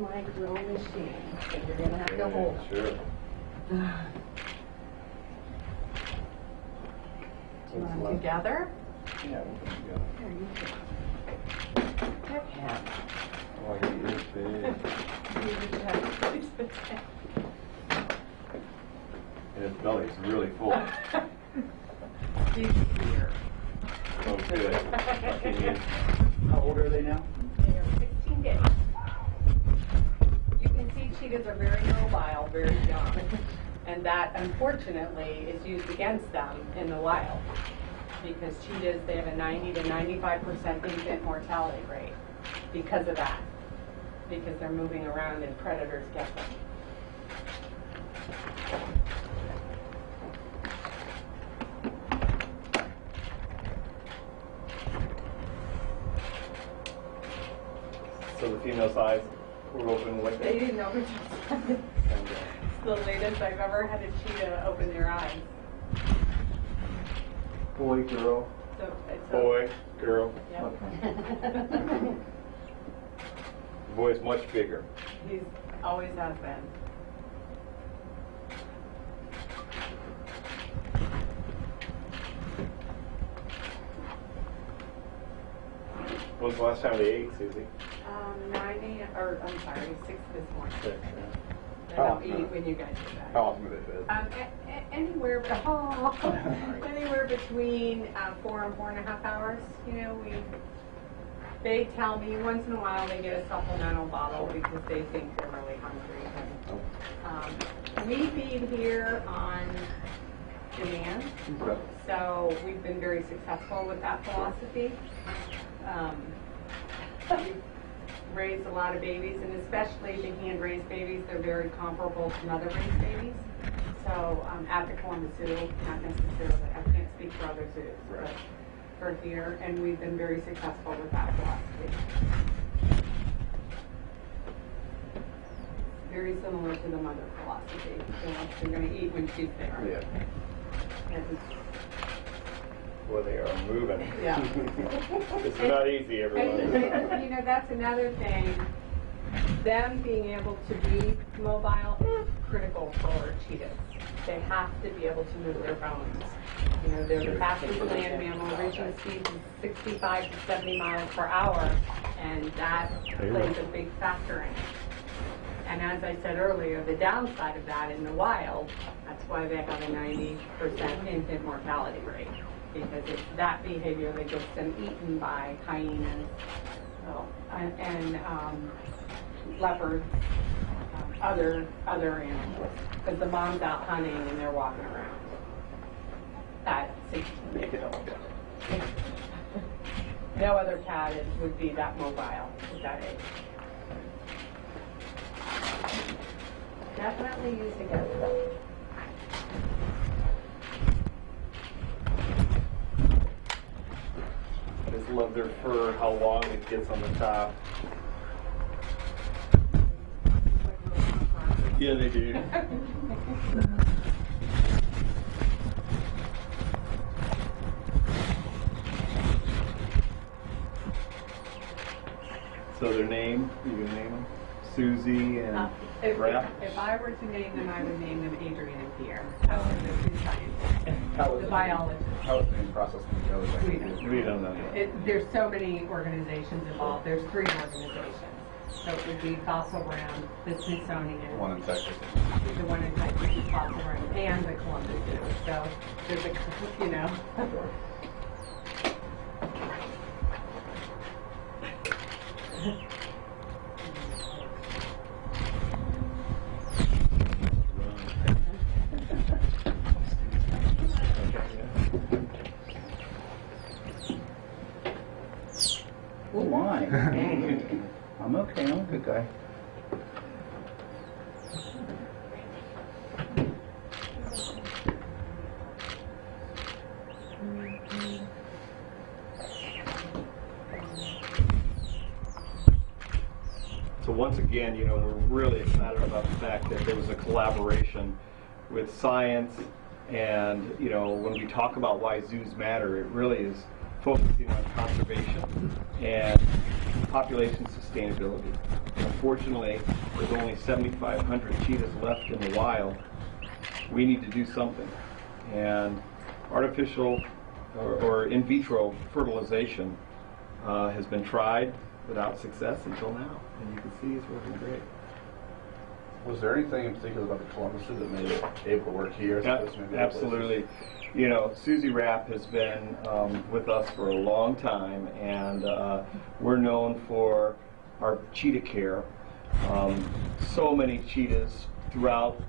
micro machine that you're going to have to hold. Sure. Do you want them together? Yeah, we'll put them together. Here, you can. Pick him. Oh, your ear's big. And his belly's really full. He's here. Oh, good. Lucky you. How old are they now? They are 16 days. You can see cheetahs are very mobile, very young. And that, unfortunately, is used against them in the wild. Because cheetahs, they have a 90 to 95% infant mortality rate because of that. Because they're moving around and predators get them. So the female size were open like They that? didn't open their eyes. It's the latest I've ever had a cheetah open their eyes. Boy, girl. So it's Boy, girl. Yep. Okay. The boy's much bigger. He's always has been. When's the last time they ate, Susie? 9 a.m. or I'm sorry, 6 this morning. 6, yeah. They How don't often? eat when you guys do that. How often do they feed? Anywhere, anywhere between 4 and 4.5 hours. You know, they tell me once in a while they get a supplemental bottle because they think they're really hungry. And, we feed here on demand, Okay. so we've been very successful with that philosophy. We've raised a lot of babies, and especially the hand-raised babies, they're very comparable to mother-raised babies. So at the Columbus Zoo, not necessarily, I can't speak for other zoos, Right. but for here, and we've been very successful with that philosophy. Very similar to the mother philosophy. You know, they're going to eat when she's there. Yeah. And, Boy, they are moving. yeah. It's not easy, everyone. And, you know, that's another thing. Them being able to be mobile is critical for cheetahs. They have to be able to move their bones. You know, they're the fastest land mammal. Reaching speeds is 65 to 70 miles per hour, and that plays a big factor in it. And as I said earlier, the downside of that in the wild, that's why they have a 90% infant mortality rate. Because it's that behavior that gets them eaten by hyenas and leopards, other animals. Because the mom's out hunting and they're walking around. At 16 days old. No other cat would be that mobile at that age. Definitely used against them. I just love their fur, how long it gets on the top. Yeah, they do. So their name, you can name them? Susie and If Raph? I were to name them, I would name them Adrian and Pierre. They're two scientists. The biologists. How is the name process going to go? We don't know. There's so many organizations involved. There's 3 organizations. So it would be Fossil Ground, the Smithsonian, One in Texas. the one in Texas is Fossil Ground, and the Columbus Zoo. So there's a, you know. Oh my. I'm okay, I'm a good guy. So once again, you know, we're really excited about the fact that there was a collaboration with science, and you know, when we talk about why zoos matter, it really is focusing on conservation and population sustainability. Unfortunately, there's only 7,500 cheetahs left in the wild. We need to do something. And artificial or in vitro fertilization has been tried without success until now. And you can see it's working great. Was there anything in particular about the Columbus Zoo that made it able to work here? As opposed to maybe other places? Absolutely. You know, Susie Rapp has been with us for a long time, and we're known for our cheetah care. So many cheetahs throughout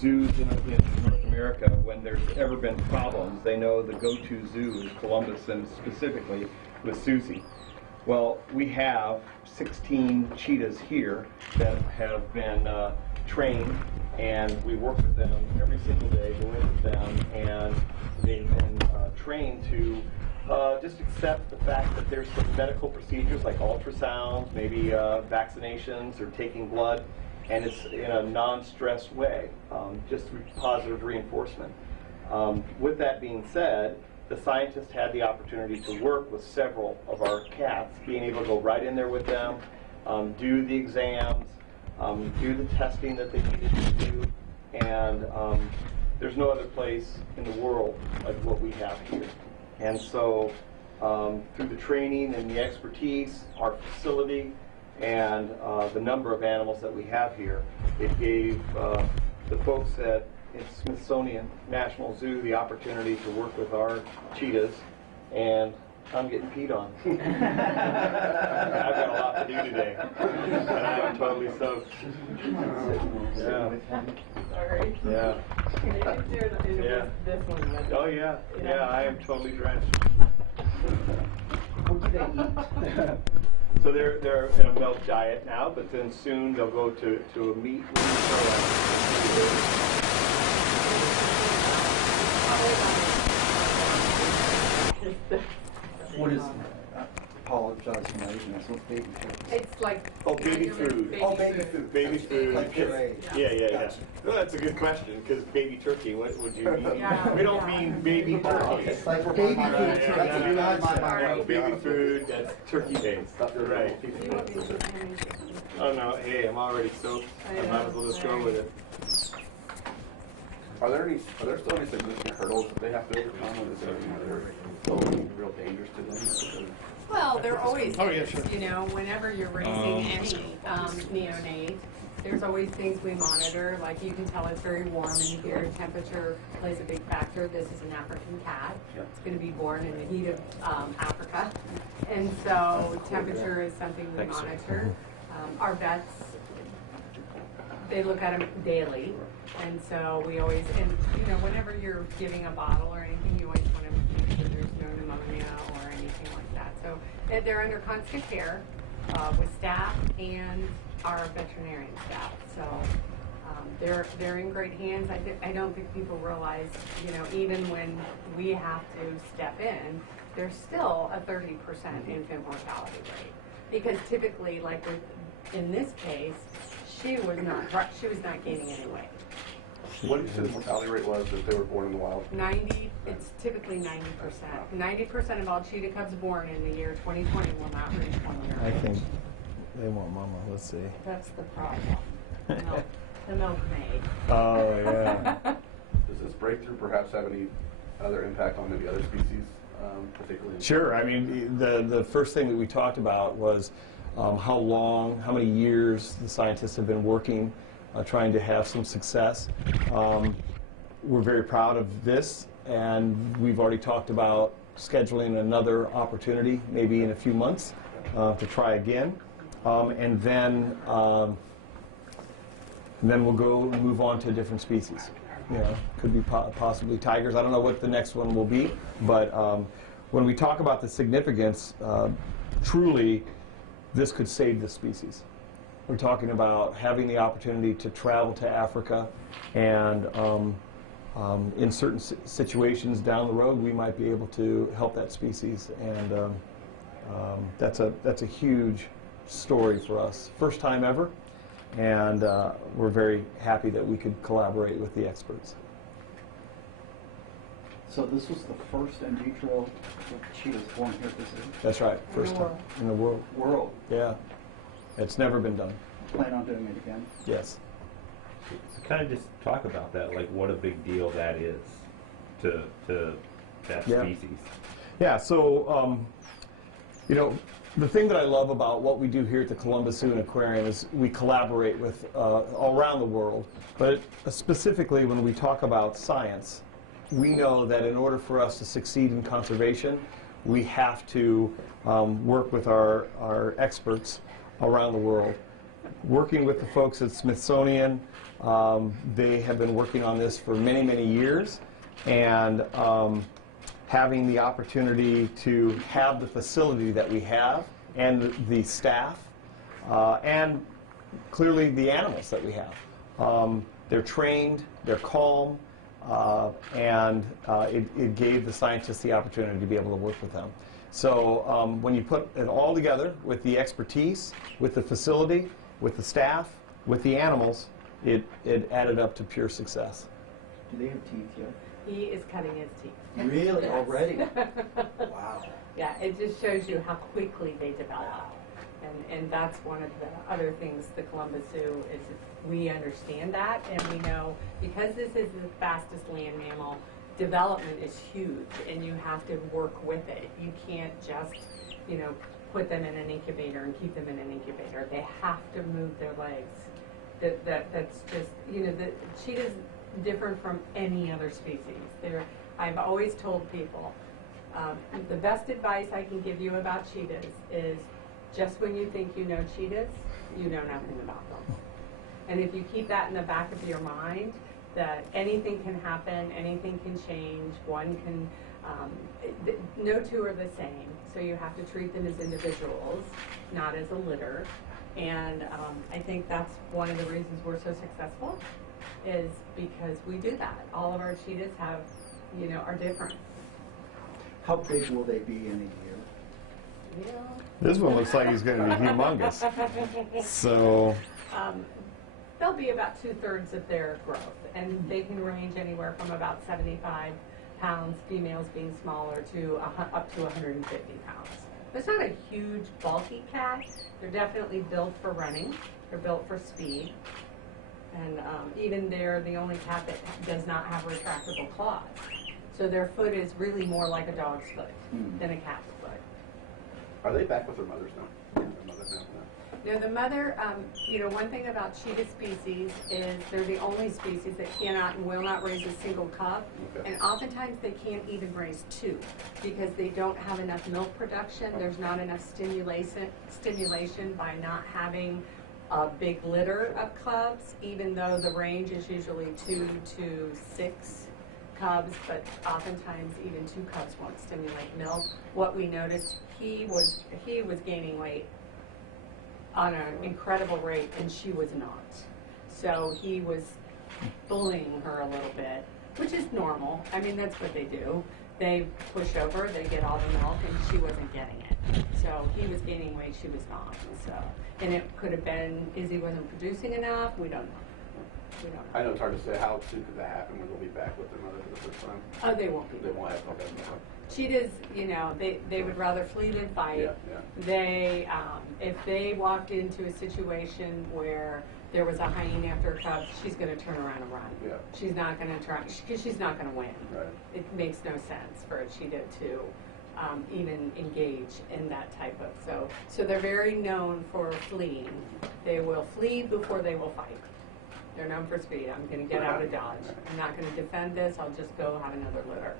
zoos in North America. When there's ever been problems, they know the go-to zoo is Columbus, and specifically with Susie. Well, we have 16 cheetahs here that have been trained, and we work with them every single day, go in with them, and they've been trained to just accept the fact that there's some medical procedures like ultrasounds, maybe vaccinations or taking blood, and it's in a non-stress way, just positive reinforcement. With that being said, the scientists had the opportunity to work with several of our cats, being able to go right in there with them, do the exams, do the testing that they needed to do, and there's no other place in the world like what we have here. And so through the training and the expertise, our facility, and the number of animals that we have here, it gave the folks at Smithsonian National Zoo the opportunity to work with our cheetahs, and I'm getting peed on. I've got a lot to do today, and I am totally soaked. Yeah. Sorry. Yeah. Yeah. This one. Oh yeah. Yeah, I am totally drenched. What do they eat? So they're in a milk diet now, but then soon they'll go to a meat. What is? Apologize for my ignorance. What's baby food? It's like Baby food. Baby food. Baby food. Like puree. Yeah. Gotcha. Well, that's a good question, because baby turkey, what would you mean? Yeah. We don't mean baby turkey. It's like baby food. That's a good No, baby food, that's turkey based. You're right. Do you want me to Oh no, hey, I'm already soaked. I might as well just go with it. Are there still any significant hurdles that they have to overcome, or is there anything that are still real dangerous to them? Well, there always Oh, yeah, is. sure. You know, whenever you're raising any neonate, there's always things we monitor. Like you can tell it's very warm in here. Temperature plays a big factor. This is an African cat. Yep. It's going to be born in the heat of Africa, and so temperature is something we monitor. Our vets, they look at them daily, and so we always, and you know, whenever you're giving a bottle or anything, you always want to make sure there's no pneumonia or anything like that. So they're under constant care with staff and our veterinarian staff. So they're in great hands. I don't think people realize, you know, even when we have to step in, there's still a 30% infant mortality rate, because typically, like in this case, she was not gaining any weight. What did you say the mortality rate was if they were born in the wild? 90, it's typically 90%. 90% of all cheetah cubs born in the year 2020 will not reach 1 year. I think they want mama. Let's see. That's the problem. The milkmaid. Oh, yeah. Does this breakthrough perhaps have any other impact on maybe other species, particularly? Sure. I mean, the first thing that we talked about was how many years the scientists have been working trying to have some success. We're very proud of this, and we've already talked about scheduling another opportunity, maybe in a few months, to try again. And then we'll go and move on to different species. You know, could be possibly tigers. I don't know what the next one will be, but when we talk about the significance, truly, this could save the species. We're talking about having the opportunity to travel to Africa, and in certain situations down the road, we might be able to help that species, and that's a huge story for us. First time ever, and we're very happy that we could collaborate with the experts. So this was the first in vitro cheetahs born here at the zoo? That's right, first time in the world. World. Yeah, it's never been done. plan on doing it again. Yes. So kind of just talk about that, like what a big deal that is to that Yeah. species. Yeah, so, you know, the thing that I love about what we do here at the Columbus Zoo and Aquarium is we collaborate with all around the world, but specifically when we talk about science, we know that in order for us to succeed in conservation, we have to work with our experts around the world. Working with the folks at Smithsonian, they have been working on this for many, many years, and having the opportunity to have the facility that we have and the staff and clearly the animals that we have. They're trained, they're calm, and it gave the scientists the opportunity to be able to work with them. So when you put it all together with the expertise, with the facility, with the staff, with the animals, it added up to pure success. Do they have teeth yet? He is cutting his teeth. Really? Yes. Already? Wow. Yeah, it just shows you how quickly they develop. And that's one of the other things the Columbus Zoo is, we understand that, and we know because this is the fastest land mammal, development is huge, and you have to work with it. You can't just, you know, put them in an incubator and keep them in an incubator. They have to move their legs. That's just, you know, the cheetah's different from any other species. I've always told people, the best advice I can give you about cheetahs is just when you think you know cheetahs, you know nothing about them. And if you keep that in the back of your mind, that anything can happen, anything can change, one can, no two are the same, so you have to treat them as individuals, not as a litter. And I think that's one of the reasons we're so successful, is because we do that. All of our cheetahs have, you know, are different. How big will they be in a year? Yeah. This one looks like he's going to be humongous. So, They'll be about 2/3 of their growth, and they can range anywhere from about 75 pounds, females being smaller, to up to 150 pounds. It's not a huge, bulky cat. They're definitely built for running. They're built for speed. And even they're the only cat that does not have retractable claws. So their foot is really more like a dog's foot than a cat's foot. Are they back with their mothers now? Their mother now? Now the mother, you know, one thing about cheetah species is they're the only species that cannot and will not raise a single cub. Okay. And oftentimes they can't even raise two because they don't have enough milk production. There's not enough stimulation by not having a big litter of cubs, even though the range is usually 2 to 6 cubs, but oftentimes even 2 cubs won't stimulate milk. What we noticed, he was gaining weight on an incredible rate, and she was not. So he was bullying her a little bit, which is normal. I mean, that's what they do. They push over, they get all the milk, and she wasn't getting it. So he was gaining weight, she was not. So, and it could have been Izzy wasn't producing enough. We don't know. We don't know. I know it's hard to say how soon could that happen when they'll be back with their mother for the first time. Oh, they won't be. They won't have okay. Cheetahs, you know, they would rather flee than fight. Yeah, yeah. They, if they walked into a situation where there was a hyena after a cub, she's going to turn around and run. Yeah. She's not going to try, because she's not going to win. Right. It makes no sense for a cheetah to even engage in that type of, so they're very known for fleeing. They will flee before they will fight. They're known for speed. I'm going to get out of Dodge. I'm not going to defend this. I'll just go have another litter.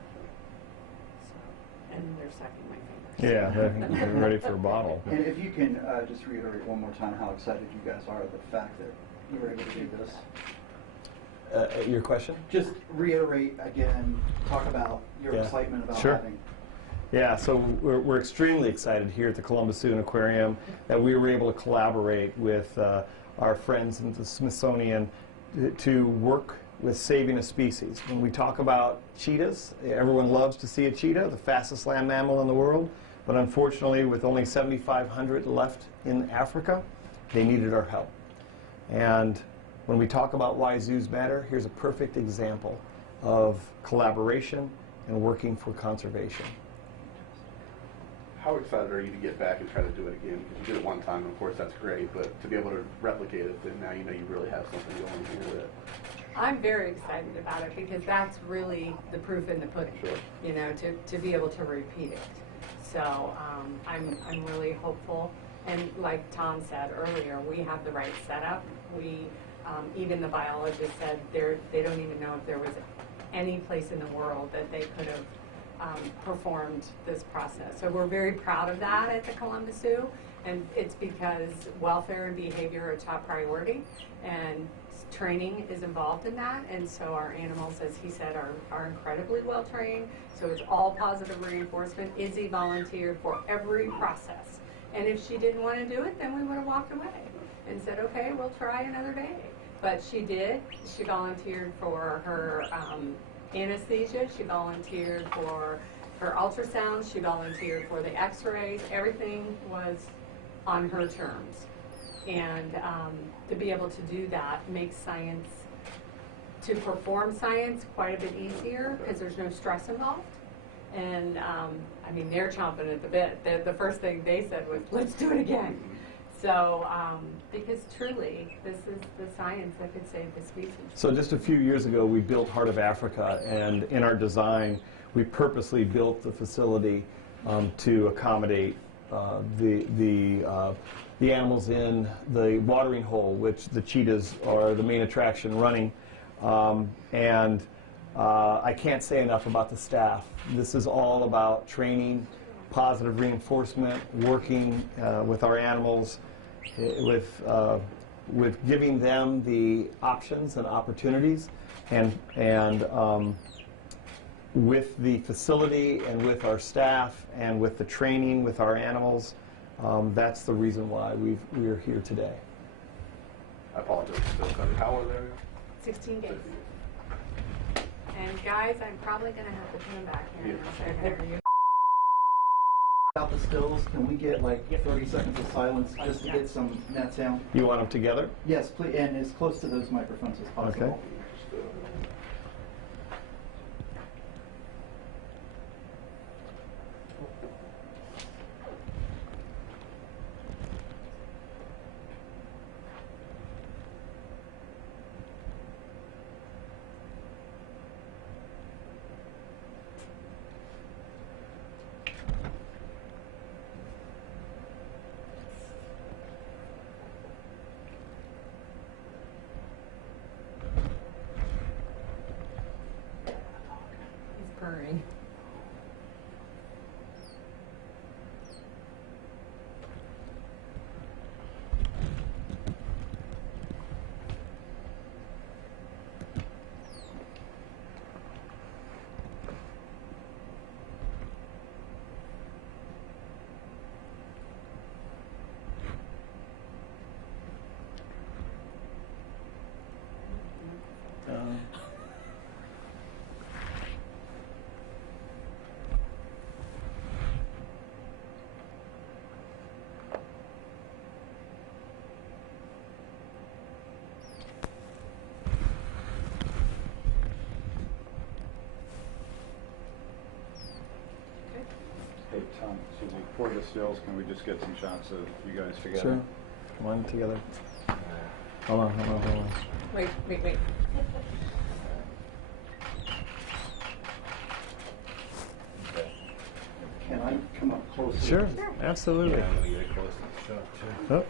And they're sucking my fingers. yeah, they're ready for a bottle. And if you can just reiterate one more time how excited you guys are at the fact that you were able to do this. Your question? Just reiterate again, talk about your Yeah. excitement about Sure. having. Yeah, so we're extremely excited here at the Columbus Zoo and Aquarium that we were able to collaborate with our friends in the Smithsonian to work with saving a species. When we talk about cheetahs, everyone loves to see a cheetah, the fastest land mammal in the world, but unfortunately with only 7,500 left in Africa, they needed our help. And when we talk about why zoos matter, here's a perfect example of collaboration and working for conservation. How excited are you to get back and try to do it again? Because you did it one time, and of course that's great, but to be able to replicate it, then now you know you really have something going here that. I'm very excited about it because that's really the proof in the pudding, Sure. you know, to be able to repeat it. So I'm really hopeful. And like Tom said earlier, we have the right setup. We, even the biologist said they don't even know if there was any place in the world that they could have performed this process. So we're very proud of that at the Columbus Zoo. And it's because welfare and behavior are top priority. And training is involved in that, and so our animals, as he said, are incredibly well trained. So it's all positive reinforcement. Izzy volunteered for every process, and if she didn't want to do it, then we would have walked away and said, okay, we'll try another day. But she did. She volunteered for her anesthesia. She volunteered for her ultrasounds. She volunteered for the x-rays. Everything was on her terms. And to be able to do that makes science, to perform science, quite a bit easier because there's no stress involved. And I mean, they're chomping at the bit. The first thing they said was, let's do it again. So, because truly, this is the science that could save the species. So just a few years ago, we built Heart of Africa, and in our design, we purposely built the facility to accommodate the animals in the watering hole, which the cheetahs are the main attraction running. I can't say enough about the staff. This is all about training, positive reinforcement, working with our animals, with giving them the options and opportunities, and with the facility and with our staff and with the training with our animals. That's the reason why we're here today. I apologize. How old are they? 16 days. And guys, I'm probably going to have to put them back here. Yeah. About the stills, can we get like 30 seconds of silence just to get some net sound? You want them together? Yes, please, and as close to those microphones as possible. Okay. He's purring. Hey, Tom, excuse me, for the stills, can we just get some shots of you guys together? Sure. Come on together. Hold on. Wait. Can I come up closer? Sure, absolutely. Yeah, I'm gonna get close to the shot too. Oh.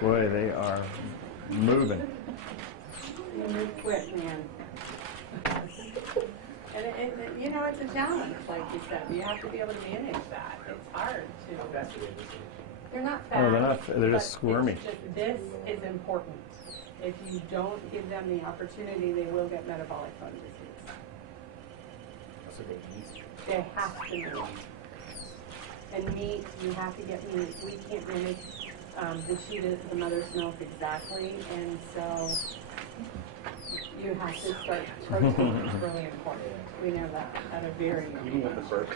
Boy, they are moving. You move quick, man. And you know, it's a challenge, like you said. You have to be able to manage that. It's hard to. They're not fast. Oh, they're not. They're just but squirmy. it's just, this is important. If you don't give them the opportunity, they will get metabolic bone disease. They have to move. And meat, you have to get meat. We can't mimic the cheetah, the mother's milk exactly, and so you have to start protein is really important. We know that at a very young Even with the birth.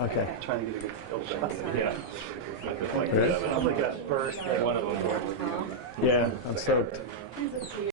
Okay. Trying to get a good still shot. Yeah. Just like Good. that. Sounds like that first. One of them. Yeah, I'm stoked. age.